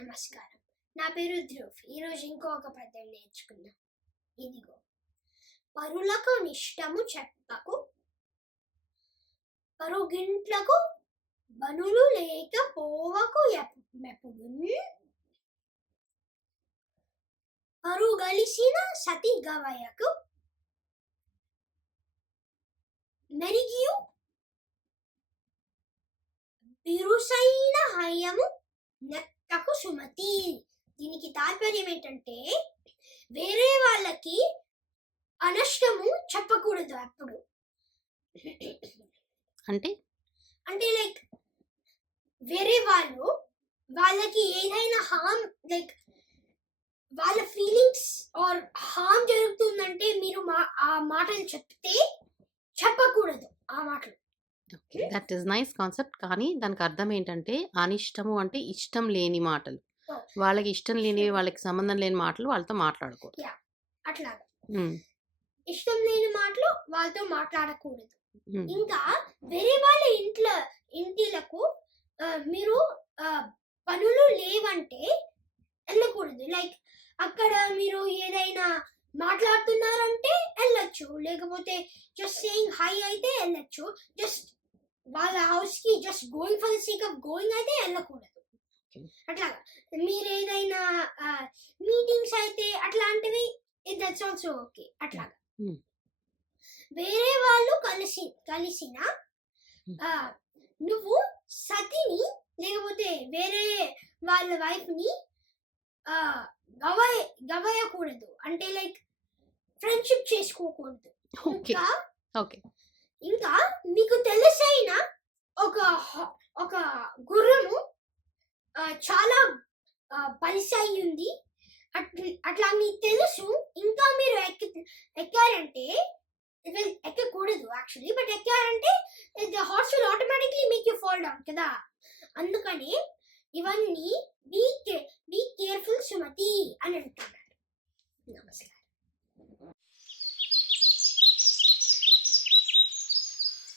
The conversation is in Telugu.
నమస్కారం. నా పేరు ధ్రువ్. ఈరోజు ఇంకో ఒక పద్యం నేర్చుకుందాం. ఇదిగో. పరులకు నిష్టము చెప్పకు. పరుగింట్లకు బనులు లేకపోవకు పోవకు పరుగలిసిన సతి గవయకు. మెరిగియు. బిరుసైన హయము నెక్క నెక్కకు సుమతి. దీనికి తాత్పర్యం ఏంటంటే వేరే వాళ్ళకి అనష్టము చెప్పకూడదు అప్పుడు. అంటే? అంటే లైక్ వేరే వాళ్ళు వాళ్ళకి ఏదైనా హామ్ లైక్ వాళ్ళ ఫీలింగ్స్ ఆర్ హామ్ జరుగుతుందంటే మీరు మా ఆ మాటలు చెప్తే చెప్పకూడదు ఆ మాటలు. That is nice concept. కానీ దానికి అర్థం ఏంటంటే అనిష్టము అంటే ఇష్టం లేని మాటలు. వాళ్ళకి ఇష్టం లేని వాళ్ళకి సంబంధం లేని మాటలు వాళ్ళతో మాట్లాడకూడదు. అట్లాగా. ఉమ్, ఇష్టం లేని మాటలు వాళ్ళతో మాట్లాడకూడదు. ఇంకా వేరే వాళ్ళ ఇంట్లో ఇంటిలకు మీరు పనులు లేవంటే వెళ్ళకూడదు. లైక్ అక్కడ మీరు ఏదైనా మాట్లాడుతున్నారంటే వెళ్ళొచ్చు. లేకపోతే జస్ట్ సేయింగ్ హై అయితే వెళ్ళొచ్చు. జస్ట్ వాళ్ళ హౌస్కి just going for the sake of going అయితే వెళ్ళకూడదు. అట్లాగా మీరు ఏదైనా మీటింగ్స్ అయితే అట్లాంటివి దట్స్ ఆల్సో ఓకే అట్లాగా Hmm. వేరే వాళ్ళు కలిసి కలిసిన Hmm. నువ్వు సతిని లేకపోతే వేరే వాళ్ళ వైఫ్ని గవయ గవయకూడదు. అంటే లైక్ ఫ్రెండ్షిప్ చేసుకోకూడదు. ఓకే ఓకే ఇంకా మీకు తెలిసైన ఒక ఒక గుర్రము చాలా ఆ, బలిసాయి ఉంది. అట్లా మీకు తెలుసు. ఇంకా మీరు ఎక్క ఎక్కారంటే ఎక్కకూడదు యాక్చువల్లీ బట్ ఎక్కారంటే హార్స్ విల్ ఆటోమేటిక్లీ మీకు యూ ఫాల్ డౌన్ కదా. అందుకని ఇవన్నీ మీకే